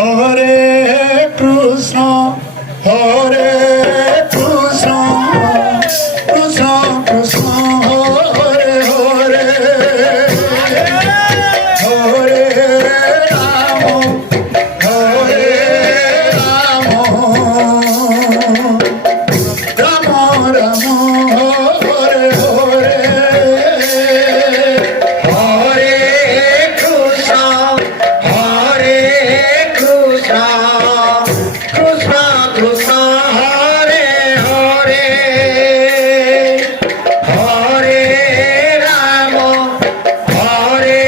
Hare Krishna, Hare Krishna, Krishna Krishna, Hare Hare, Hare Rama, Hare Rama, Rama Rama, Hare Hare, Hare Krishna, Hare Krishna, Krishna Krishna, Hare Hare, Hare Rama, Hare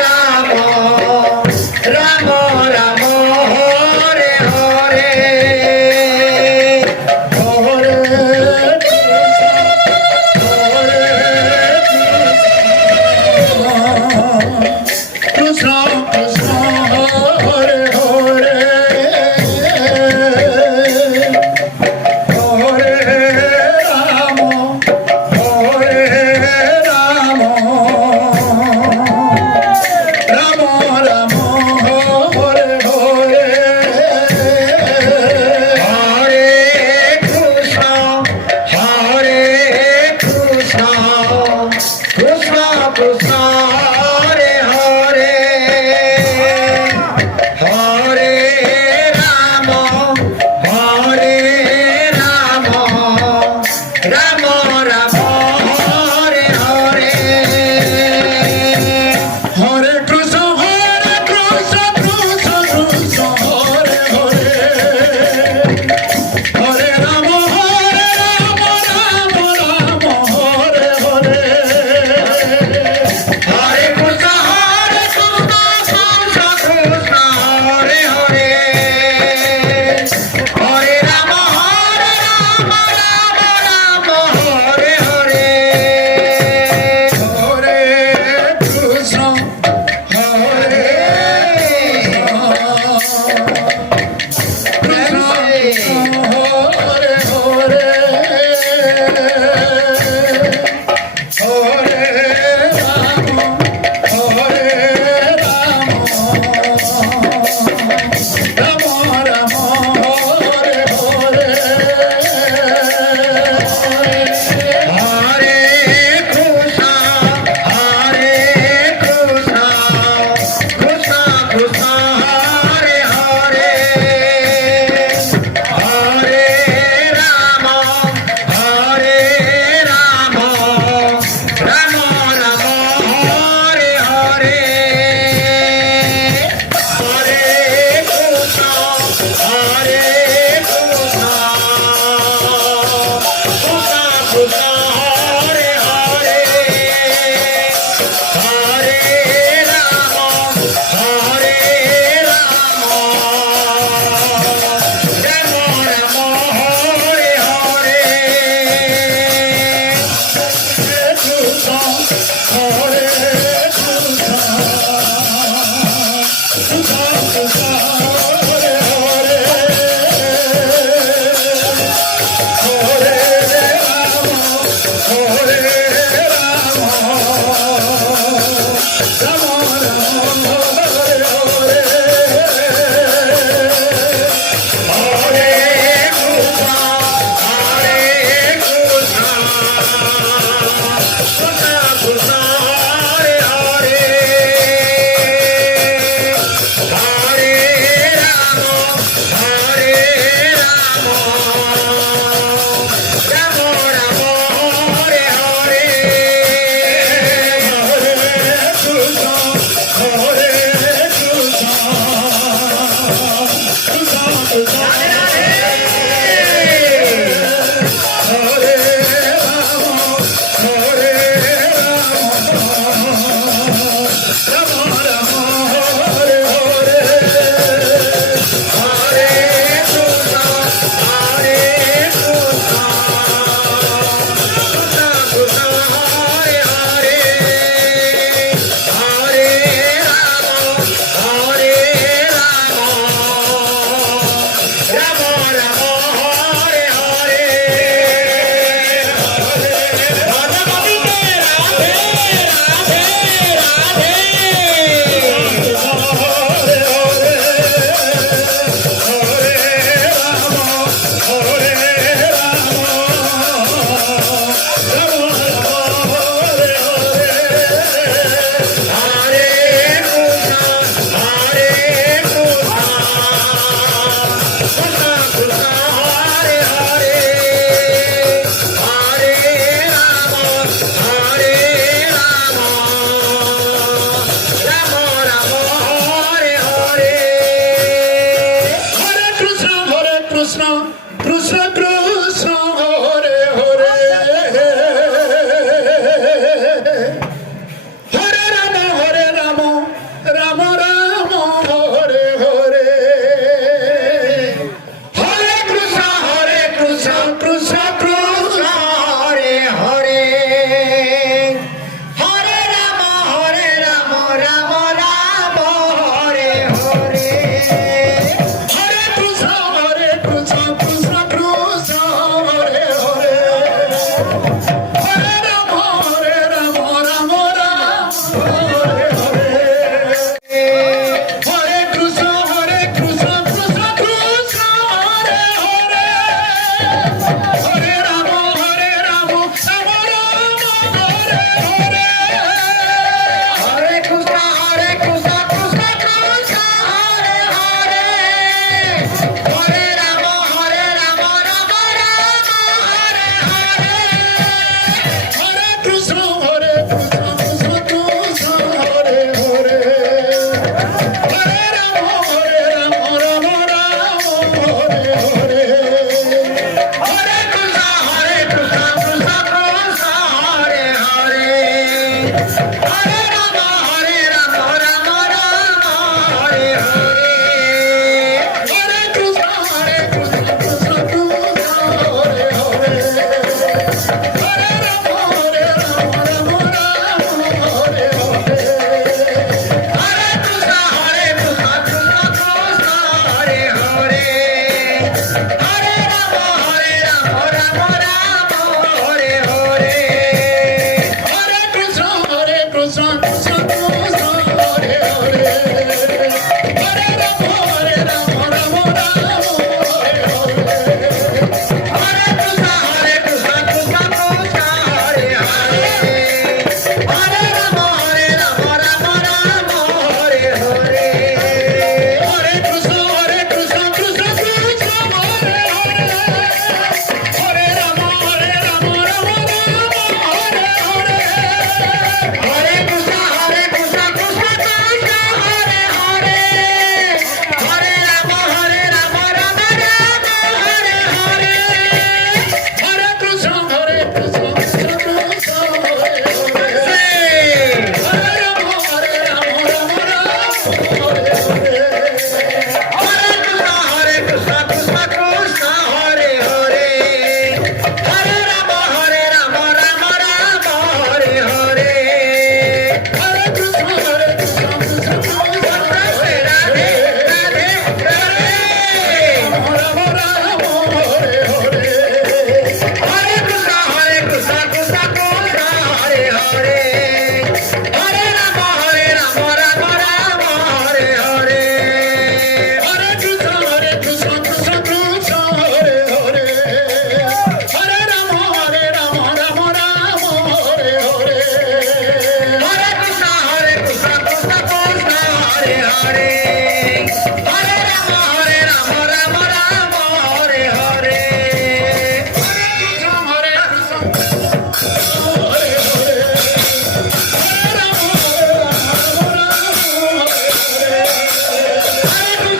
Rama, Rama Rama, Hare Hare, Hare Krishna Krishna, Hare Hare, Hare Rama, Hare Rama, Rama Rama, Hare Hare, Hare Krishna, Hare Krishna, Krishna Krishna, Hare Hare, Hare Rama, Hare Rama, Rama Rama, Hare Hare, Hare Krishna, Krishna Krishna, Hare Hare, Hare Rama, Rama, Rama, Hare Hare, Hare Krishna, Krishna Krishna, Hare Hare, Hare Rama, Rama, Rama, Hare Hare, Hare Krishna, Hare Krishna, Krishna Hare Hare, Hare Rama, Hare Rama, Rama Rama, Hare Hare, Hare Krishna, Hare Krishna, Krishna Krishna, Hare Hare, Hare Rama, Hare Rama, Rama Rama, Hare Hare, Hare Krishna, Hare Krishna, Krishna Krishna, Hare Hare, Hare Rama, Hare Rama, Rama Rama, Hare Hare, Krishna, Hare Krishna, Krishna Krishna, Hare Hare, Hare Rama, Hare Rama, Rama Rama, Hare Krishna, Hare Krishna, Krishna Krishna, Hare Hare, Hare Hare